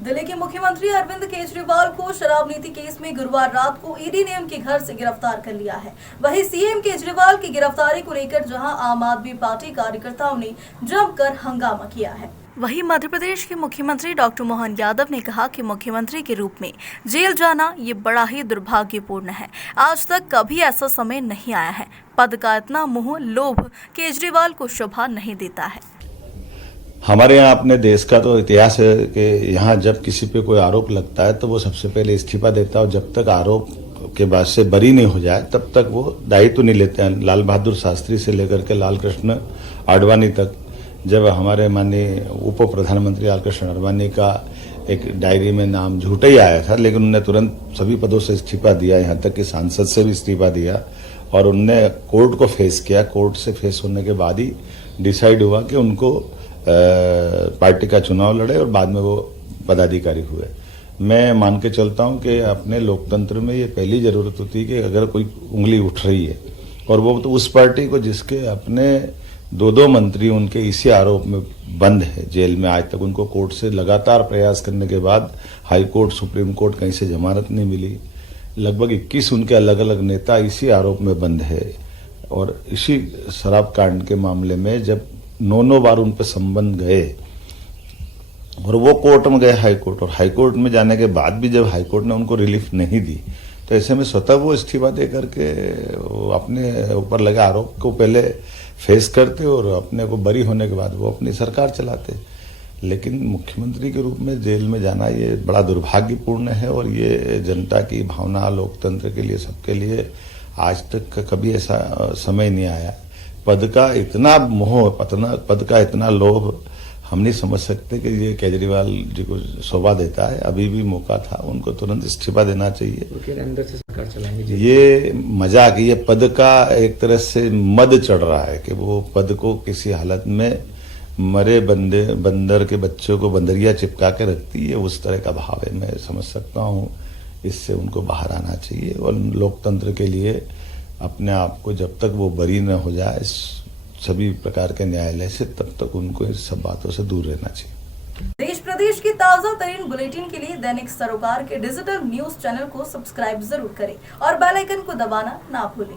दिल्ली के मुख्यमंत्री अरविंद केजरीवाल को शराब नीति केस में गुरुवार रात को ईडी ने उनके घर से गिरफ्तार कर लिया है। वहीं सीएम केजरीवाल की गिरफ्तारी को लेकर जहां आम आदमी पार्टी कार्यकर्ताओं ने जमकर हंगामा किया है, वहीं मध्य प्रदेश के मुख्यमंत्री डॉक्टर मोहन यादव ने कहा कि मुख्यमंत्री के रूप में जेल जाना ये बड़ा ही दुर्भाग्यपूर्ण है। आज तक कभी ऐसा समय नहीं आया है। पद का इतना मोह लोभ केजरीवाल को शोभा नहीं देता है। हमारे यहाँ अपने देश का तो इतिहास है कि यहाँ जब किसी पे कोई आरोप लगता है तो वो सबसे पहले इस्तीफा देता है और जब तक आरोप के बाद से बरी नहीं हो जाए तब तक वो दायित्व नहीं लेते हैं। लाल बहादुर शास्त्री से लेकर के लाल कृष्ण आडवाणी तक, जब हमारे माननीय उप प्रधानमंत्री लाल कृष्ण आडवाणी का एक डायरी में नाम झूठा ही आया था, लेकिन उन्होंने तुरंत सभी पदों से इस्तीफा दिया, यहाँ तक कि सांसद से भी इस्तीफा दिया और उनने कोर्ट को फेस किया। कोर्ट से फेस होने के बाद ही डिसाइड हुआ कि उनको पार्टी का चुनाव लड़े और बाद में वो पदाधिकारी हुए। मैं मान के चलता हूं कि अपने लोकतंत्र में ये पहली जरूरत होती है कि अगर कोई उंगली उठ रही है और वो तो उस पार्टी को जिसके अपने दो मंत्री उनके इसी आरोप में बंद है जेल में, आज तक उनको कोर्ट से लगातार प्रयास करने के बाद हाई कोर्ट सुप्रीम कोर्ट कहीं से जमानत नहीं मिली। लगभग 21 उनके अलग अलग नेता इसी आरोप में बंद है और इसी शराब कांड के मामले में जब 9 बार उन पर संबंध गए और वो कोर्ट में गए हाई कोर्ट, और हाई कोर्ट में जाने के बाद भी जब हाई कोर्ट ने उनको रिलीफ नहीं दी तो ऐसे में स्वतः वो इस्तीफा दे करके अपने ऊपर लगे आरोप को पहले फेस करते और अपने को बरी होने के बाद वो अपनी सरकार चलाते। लेकिन मुख्यमंत्री के रूप में जेल में जाना ये बड़ा दुर्भाग्यपूर्ण है और ये जनता की भावना, लोकतंत्र के लिए, सबके लिए आज तक कभी ऐसा समय नहीं आया। पद का इतना मोह, पद का इतना लोभ हम नहीं समझ सकते कि ये केजरीवाल जी को शोभा देता है। अभी भी मौका था, उनको तुरंत इस्तीफा देना चाहिए। अंदर से सरकार चलाएंगे। ये मजाक, ये पद का एक तरह से मद चढ़ रहा है कि वो पद को किसी हालत में मरे बंदर के बच्चों को बंदरिया चिपका के रखती है, उस तरह का भाव है। मैं समझ सकता हूँ, इससे उनको बाहर आना चाहिए और लोकतंत्र के लिए अपने आप को जब तक वो बरी न हो जाए सभी प्रकार के न्यायालय से, तब तक उनको इस सब बातों से दूर रहना चाहिए। देश प्रदेश की ताजा तरीन बुलेटिन के लिए दैनिक सरोकार के डिजिटल न्यूज चैनल को सब्सक्राइब जरूर करें और बेल आइकन को दबाना ना भूलें।